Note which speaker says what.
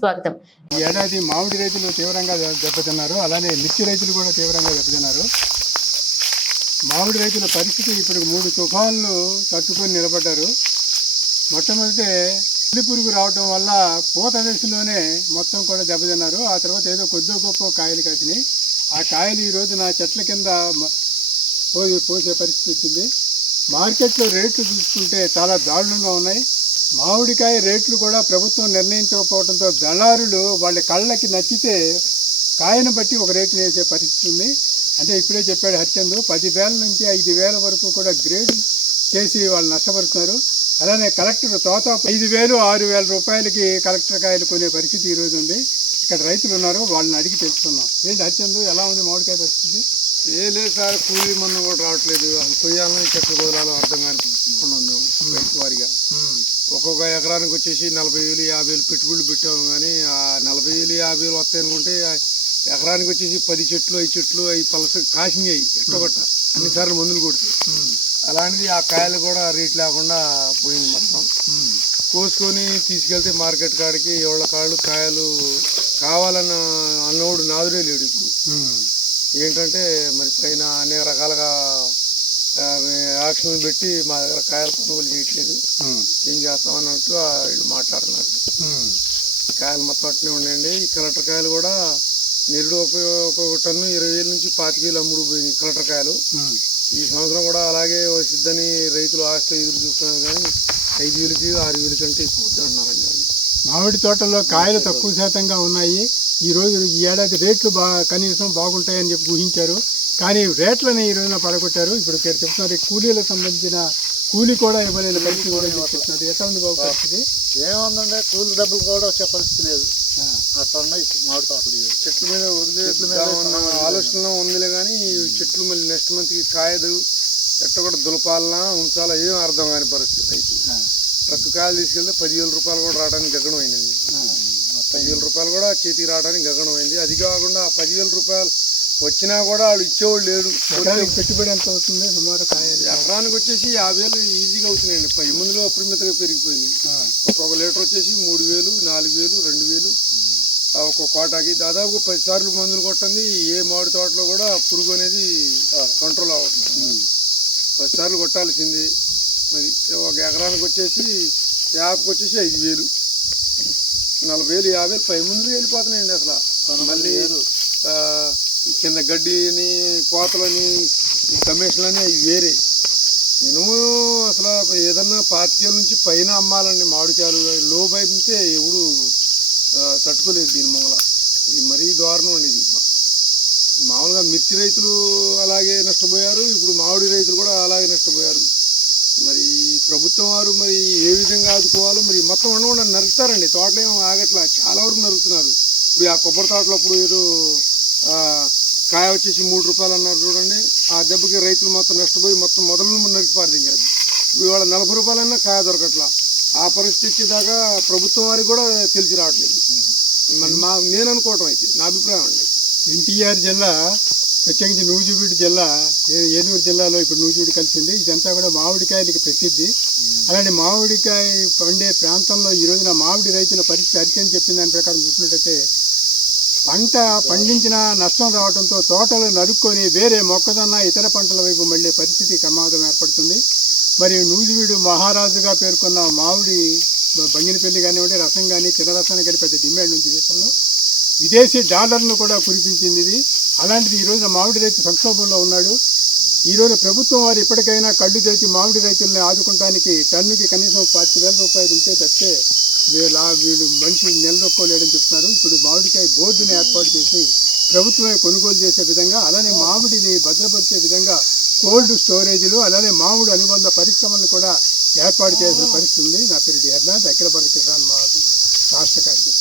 Speaker 1: స్వాగతం.
Speaker 2: ఏడాది మామిడి రైతులు తీవ్రంగా దెబ్బతిన్నారు. అలానే మిర్చి రైతులు కూడా తీవ్రంగా దెబ్బతిన్నారు. మామిడి రైతుల పరిస్థితి ఇప్పుడు మూడు తుఫాన్లు తట్టుకొని నిలబడ్డారు. మొట్టమొదటి పులి పురుగు రావడం వల్ల పూత దశలోనే మొత్తం కూడా దెబ్బతిన్నారు. ఆ తర్వాత ఏదో కొద్దో గొప్ప కాయలు కాసినాయి. ఆ కాయలు ఈ నా చెట్ల కింద పోయి పోసే పరిస్థితి వచ్చింది. మార్కెట్లో రేట్లు చూసుకుంటే చాలా దారుణంగా ఉన్నాయి. మామిడికాయ రేట్లు కూడా ప్రభుత్వం నిర్ణయించకపోవడంతో దళారులు వాళ్ళ కళ్ళకి నచ్చితే కాయను బట్టి ఒక రేటు వేసే పరిస్థితి ఉంది. అంటే ఇప్పుడే చెప్పాడు హత్యందు పదివేల నుంచి ఐదు వేల వరకు కూడా గ్రేడ్ చేసి వాళ్ళు నష్టపరుస్తున్నారు. అలానే కలెక్టర్ తోత ఐదు వేలు ఆరు వేల రూపాయలకి కలెక్టర్ కాయలు కొనే పరిస్థితి ఈరోజు ఉంది. ఇక్కడ రైతులు ఉన్నారు వాళ్ళని అడిగి తెలుసుకున్నాం ఏంటి హత్యందు ఎలా ఉంది మామిడికాయ పరిస్థితి?
Speaker 3: ఏ లేదు సార్ కూలీ మందు కూడా రావట్లేదు. కొయ్యాలని చెట్లు కుదరాలో అర్థం కాని ఉన్నాం మేము రైతు వారిగా ఒక్కొక్క ఎకరానికి వచ్చేసి నలభై వేలు యాభై వేలు పెట్టుబడులు పెట్టాము కానీ ఆ నలభై వేలు యాభై వేలు వస్తాయి అనుకుంటే ఆ ఎకరానికి వచ్చేసి పది చెట్లు ఐదు చెట్లు అవి పలస కాసినాయి ఎట్టగొట్ట. అన్నిసార్లు మందులు కొడుతూ. అలాంటిది ఆ కాయలు కూడా రేట్ లేకుండా పోయింది మొత్తం. కోసుకొని తీసుకెళ్తే మార్కెట్ కాడికి ఎవళ్ళ కాళ్ళు కాయలు కావాలన్న అన్నోడు నాదుడే లేడు ఇప్పుడు. ఏంటంటే మరి పైన అనేక రకాలుగా ఆ, యాక్షన్లు పెట్టి మా దగ్గర కాయలు కొనుగోలు చేయట్లేదు. ఏం చేస్తాం అన్నట్టు ఆ వీళ్ళు మాట్లాడుతున్నారు. కాయలు మొత్తం అట్నే ఉండండి ఈ కలెక్టర్ కాయలు కూడా నిరుడు ఒక ఒక టన్ను ఇరవై వేల నుంచి పాతిక వేలు అమ్ముడు పోయింది కలెక్టర్ కాయలు. ఈ సంవత్సరం కూడా అలాగే వచ్చిద్దని రైతులు ఆస్తి ఎదురు చూస్తున్నారు కానీ ఐదు వేలకి ఆరు వేల కంటే ఎక్కువ అన్నారండి వాళ్ళు.
Speaker 2: మామిడి తోటల్లో కాయలు తక్కువ శాతంగా ఉన్నాయి. ఈ రోజు ఈ ఏడాది రేట్లు బా కనీసం బాగుంటాయని చెప్పి ఊహించారు. కానీ రేట్లని ఈ రోజున పడగొట్టారు. ఇప్పుడు ఇక్కడ చెప్తున్నారు ఈ కూలీలకు సంబంధించిన కూలీ కూడా ఇవ్వలేని పరిస్థితి కూడా చెప్తున్నారు. ఎట్లా ఉంది బాబు పరిస్థితి?
Speaker 4: ఏముందంటే కూలి డబ్బులు కూడా వచ్చే పరిస్థితి లేదు. అట్లా ఉన్నాయి మామిడి తోటలు ఇవి.
Speaker 3: చెట్ల మీద ఆలోచనలో ఉందిలే కానీ ఈ చెట్లు మళ్ళీ నెక్స్ట్ మంత్కి కాయదు. ఎట్ట కూడా దులపాలనా ఉంచాలా ఏం అర్థం కాని పరిస్థితి రైతు ట్రక్ కాయలు తీసుకెళ్తే పదివేల రూపాయలు కూడా రావడానికి గగనం అయిందండి. పదివేల రూపాయలు కూడా చేతికి రావడానికి గగనం అయింది. అది కాకుండా ఆ పదివేల రూపాయలు వచ్చినా కూడా వాళ్ళు ఇచ్చేవాళ్ళు లేడు.
Speaker 2: పెట్టుబడి ఎంత అవుతుంది? సుమారు కాయలు.
Speaker 3: ఎకరానికి వచ్చేసి యాభై వేలు ఈజీగా అవుతున్నాయండి. పై మందులు అపరిమితంగా పెరిగిపోయినాయి. ఒక్కొక్క లీటర్ వచ్చేసి మూడు వేలు నాలుగు వేలు రెండు వేలు. ఒక్కొక్క కోటాకి దాదాపు పది సార్లు మందులు కొట్టండి ఏ మామిడి తోటలో కూడా పురుగు అనేది కంట్రోల్ అవ్వట్లేదు పది సార్లు కొట్టాల్సింది. అది ఒక ఎకరానికి వచ్చేసి యాప్కి వచ్చేసి ఐదు వేలు. నలభై వేలు యాభై వేలు పై మందులు వెళ్ళిపోతున్నాయండి అసలు. మళ్ళీ కింద గడ్డిని కోతలని ఈ కమిషన్లని అవి వేరే. మినిమం అసలు ఏదన్నా పాతికేళ్ళ నుంచి పైన అమ్మాలండి మామిడికాయలు. లో పైతే ఎవడు తట్టుకోలేదు దీని మొగల. ఇది మరీ దారుణం అండి ఇది. మామూలుగా మిర్చి రైతులు అలాగే నష్టపోయారు. ఇప్పుడు మామిడి రైతులు కూడా అలాగే నష్టపోయారు. మరి ప్రభుత్వం వారు మరి ఏ విధంగా ఆదుకోవాలో మరి మొత్తం ఉండకుండా నరుకుతారండి. తోటలేమో ఆగట్లా. చాలా వరకు నరుకుతున్నారు. ఇప్పుడు ఆ కొబ్బరి తోటలో అప్పుడు ఏదో కాయ వచ్చేసి మూడు రూపాయలు అన్నారు చూడండి. ఆ దెబ్బకి రైతులు మొత్తం నష్టపోయి మొత్తం మొదలు నరికి పారదించారు ఇవాళ నలభై రూపాయలన్నా కాయ దొరకట్లా. ఆ పరిస్థితి దాకా ప్రభుత్వం వారికి కూడా తెలిసి రావట్లేదు. మా నేను అనుకోవటం అయితే నా అభిప్రాయం అండి.
Speaker 2: ఎన్టీఆర్ జిల్లా ప్రత్యేకించి నూజివీడు జిల్లా ఏ- ఏలూరు జిల్లాలో ఇప్పుడు నూజివీడు కలిసింది. ఇదంతా కూడా మామిడికాయలకి ప్రసిద్ధి. అలాంటి మామిడికాయ పండే ప్రాంతంలో ఈ రోజున మామిడి రైతుల పరిస్థితి అరిచని చెప్పిన దాని ప్రకారం చూసినట్టయితే పంట పండించిన నష్టం రావడంతో తోటలు నరుక్కొని వేరే మొక్కజొన్న ఇతర పంటల వైపు మళ్ళీ పరిస్థితి ప్రమాదం ఏర్పడుతుంది. మరి నూజివీడు మహారాజుగా పేర్కొన్న మామిడి బంగినపల్లి కానివ్వండి రసం కానీ చిన్న రసాన్ని కానీ పెద్ద డిమాండ్ ఉంది దేశంలో. విదేశీ డాలర్ను కూడా కురిపించింది ఇది. అలాంటిది ఈ మామిడి రైతు సంక్షోభంలో ఉన్నాడు. ఈ రోజు ప్రభుత్వం వారు ఇప్పటికైనా కళ్ళు తెరిచి మామిడి రైతుల్ని ఆదుకుంటానికి టన్నుకి కనీసం పాతిక వేల రూపాయలు ఉంటే తప్పితే వీళ్ళ వీళ్ళు మనిషి నిలదొక్కోలేడని చెప్తున్నారు. ఇప్పుడు మామిడికాయ బోర్డుని ఏర్పాటు చేసి ప్రభుత్వమే కొనుగోలు చేసే విధంగా అలానే మామిడిని భద్రపరిచే విధంగా కోల్డ్ స్టోరేజ్లు అలానే మామిడి అనుబంధ పరిశ్రమలను కూడా ఏర్పాటు చేసిన పరిస్థితి ఉంది. నా పేరు డి. హర్నాథ్ అఖిల భారత కిసాన్ మహాసభ రాష్ట్ర కార్యదర్శి.